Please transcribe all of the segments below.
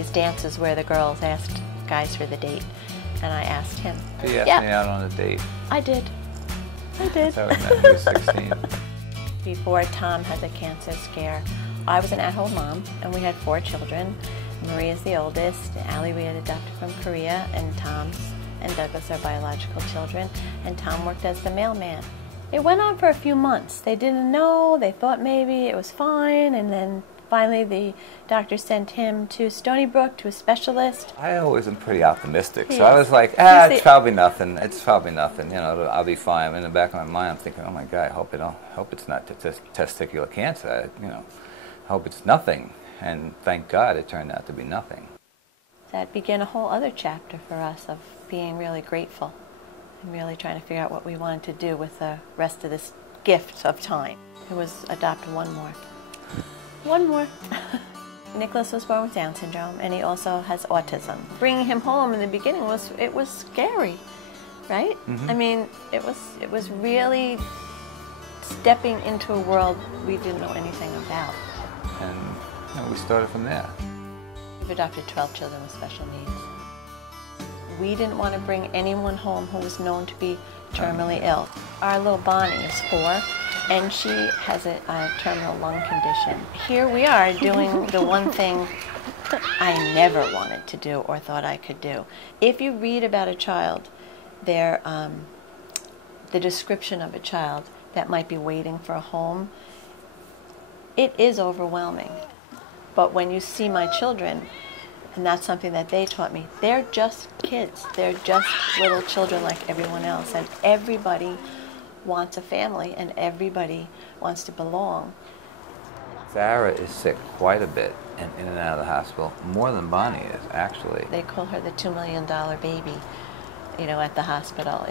these dances where the girls asked guys for the date, and I asked him. He asked me out on a date. I did. I did. That's how we met. He was 16. Before Tom had the cancer scare, I was an at-home mom, and we had 4 children. Marie is the oldest, Allie we had adopted from Korea, and Tom's and Douglas are biological children, and Tom worked as the mailman. It went on for a few months. They didn't know, they thought maybe it was fine, and then finally the doctor sent him to Stony Brook to a specialist. I always am pretty optimistic, so I was like, it's probably nothing, you know, I'll be fine. In the back of my mind I'm thinking, oh my God, I hope it's not testicular cancer, you know, I hope it's nothing. And thank God it turned out to be nothing. That began a whole other chapter for us of being really grateful and really trying to figure out what we wanted to do with the rest of this gift of time. It was adopt one more. One more. Nicholas was born with Down syndrome, and he also has autism. Bringing him home in the beginning was scary, right? I mean, it was really stepping into a world we didn't know anything about. And you know, we started from there. We've adopted 12 children with special needs. We didn't want to bring anyone home who was known to be terminally ill. Our little Bonnie is 4, and she has a terminal lung condition. Here we are doing the one thing I never wanted to do or thought I could do. If you read about a child, the description of a child that might be waiting for a home, it is overwhelming. But when you see my children, and that's something that they taught me, they're just kids. They're just little children like everyone else. And everybody wants a family, and everybody wants to belong. Sarah is sick quite a bit and in and out of the hospital, more than Bonnie is, actually. They call her the $2 million baby, you know, at the hospital.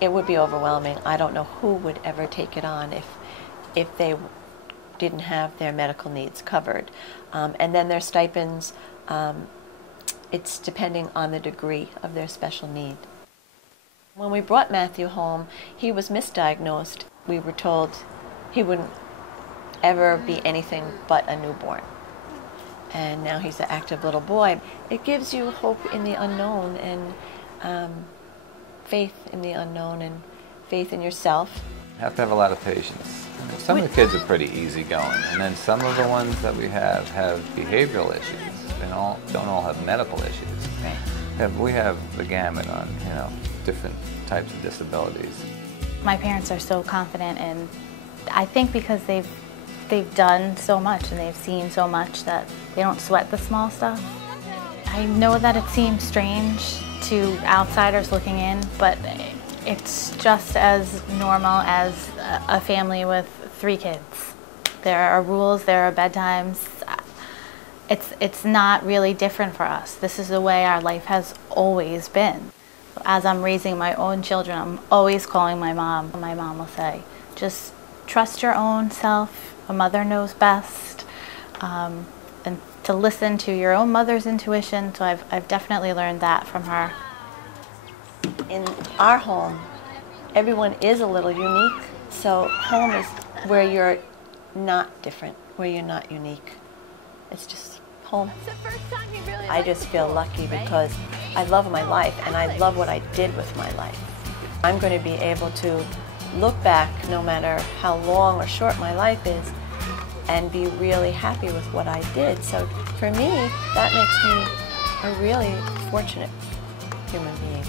It would be overwhelming. I don't know who would ever take it on if they didn't have their medical needs covered. And then their stipends, it's depending on the degree of their special need. When we brought Matthew home, he was misdiagnosed. We were told he wouldn't ever be anything but a newborn. And now he's an active little boy. It gives you hope in the unknown, and faith in the unknown, and faith in yourself. You have to have a lot of patience. Some of the kids are pretty easygoing, and then some of the ones that we have behavioral issues. They don't all have medical issues. Right. We have the gamut on, you know, different types of disabilities. My parents are so confident, and I think because they've done so much and they've seen so much that they don't sweat the small stuff. I know that it seems strange to outsiders looking in, but it's just as normal as a family with 3 kids. There are rules, there are bedtimes. It's not really different for us. This is the way our life has always been. As I'm raising my own children, I'm always calling my mom. My mom will say, just trust your own self. A mother knows best. And to listen to your own mother's intuition. So I've definitely learned that from her. In our home, everyone is a little unique. So home is where you're not different, where you're not unique. It's just home. I just feel lucky because I love my life, and I love what I did with my life. I'm going to be able to look back, no matter how long or short my life is, and be really happy with what I did. So for me, that makes me a really fortunate human being.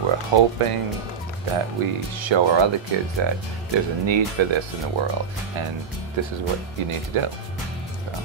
We're hoping that we show our other kids that there's a need for this in the world, and this is what you need to do. So.